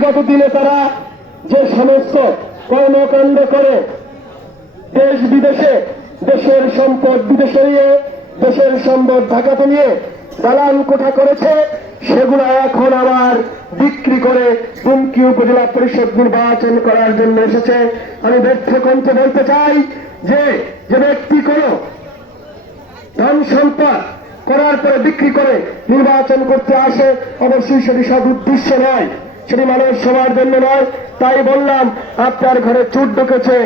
বিগত দিনে তারা যে সমস্ত কর্মকাণ্ড করে দেশ বিদেশে দেশের সম্পদ বিদেশে নিয়ে দেশের সম্পদ ঢাকাতে নিয়ে দালান কোঠা করেছে, সেগুলো এখন আবার বিক্রি করে দুমকি উপজেলা পরিষদ নির্বাচন করার জন্য এসেছে। আমি ব্যর্থ কণ্ঠে বলতে চাই যে যে ব্যক্তি কোনো ধন সম্পদ করার পরে বিক্রি করে নির্বাচন করতে আসে, অবশ্যই সেটি সব উদ্দেশ্য নয়, সেটি মানুষ সবার জন্য নয়। তাই বললাম, আপনার ঘরে চোর ঢুকেছে,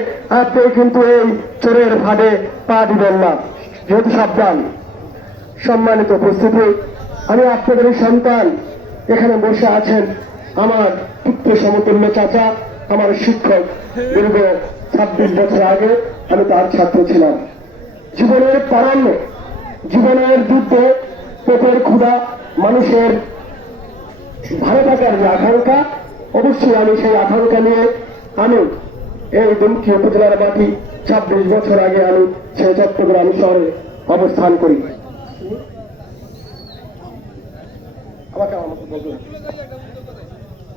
আপনি কিন্তু এই চোরের ফাঁদে পা দিবেন না, যেহেতু সাবধান। সম্মানিত উপস্থিতি, আমি আপনাদের সন্তান, এখানে বসে আছেন আমার পুত্র সমতুল্য চাচা, আমার শিক্ষক। দীর্ঘ 26 বছর আগে আমি তার ছাত্র ছিলাম। জীবনের তারণ্য, জীবনের যুদ্ধে পেটের ক্ষুধা, মানুষের ভালো থাকার যে আকাঙ্ক্ষা, অবশ্যই আমি সেই আকাঙ্ক্ষা নিয়ে আমি এই দুমকি উপজেলার মাটি 26 বছর আগে আমি সেই চট্টগ্রাম শহরে অবস্থান করি।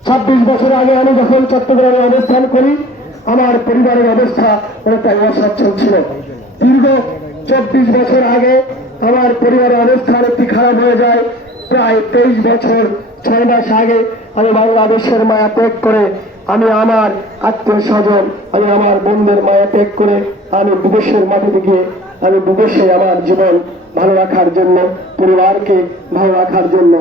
26 বছর আগে আমি যখন চট্টগ্রামে অবস্থান করি, আমার পরিবারের অবস্থা অনেকটাই অসচ্ছল ছিল। দীর্ঘ 24 বছর আগে আমার পরিবারের অবস্থা একটি খারাপ হয়ে যায়। প্রায় 23 বছর 6 মাস আগে আমি বাংলাদেশের মায়া ত্যাগ করে, আমি আমার আত্মীয় স্বজন, আমি আমার বন্ধুদের মায়া ত্যাগ করে আমি বিদেশের মাটিতে গিয়ে আমি বিদেশে আমার জীবন ভালো রাখার জন্য, পরিবারকে ভালো রাখার জন্য